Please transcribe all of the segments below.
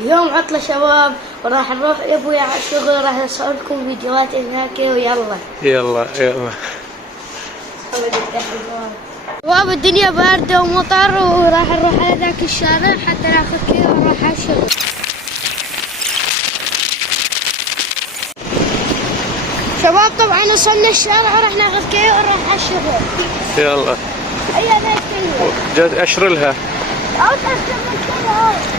اليوم عطلة شباب وراح نروح يا ابوي على الشغل، راح اصور لكم فيديوهات هناك ويلا. يلا يلا شباب الدنيا باردة ومطر وراح نروح على ذاك الشارع حتى ناخذ كذا ونروح على الشغل. شباب طبعا وصلنا الشارع وراح ناخذ كذا ونروح على الشغل. يلا هيا ذاك كذا. جد اشر لها. او تأشر من كذا.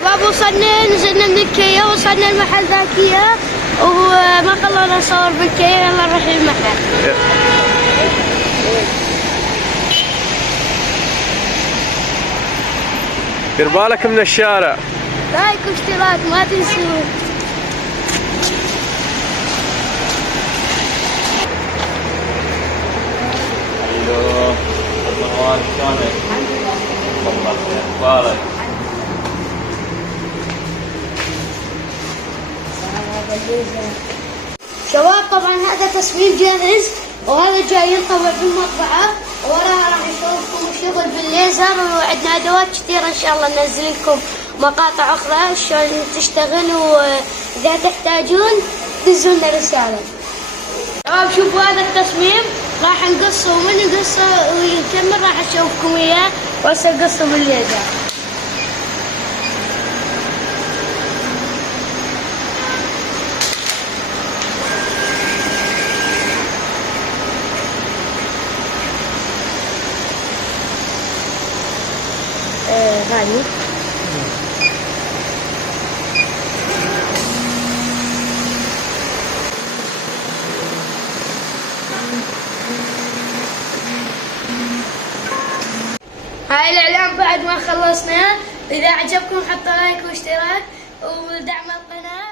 شباب وصلنا، نزلنا من الكيا وصلنا المحل ذاكية وما خلونا نصور بالكيا، يلا نروح المحل. دير بالك من الشارع. لايك واشتراك ما تنسون. الو مروان شلونك؟ والله اخبارك؟ شباب طبعا هذا تصميم جاهز وهذا جاي ينطبع بالمطبعة، وراها راح نشوف لكم الشغل بالليزر، وعندنا ادوات كثيرة ان شاء الله ننزل لكم مقاطع اخرى شلون تشتغل، واذا تحتاجون دزوا لنا رسالة. شباب شوفوا هذا التصميم راح نقصه، ومن نقصه ويكمل راح اشوفكم اياه وهسه نقصه بالليزر. هذه هاي الاعلان بعد ما خلصنا. اذا عجبكم حطوا لايك واشتراك ودعم القناة.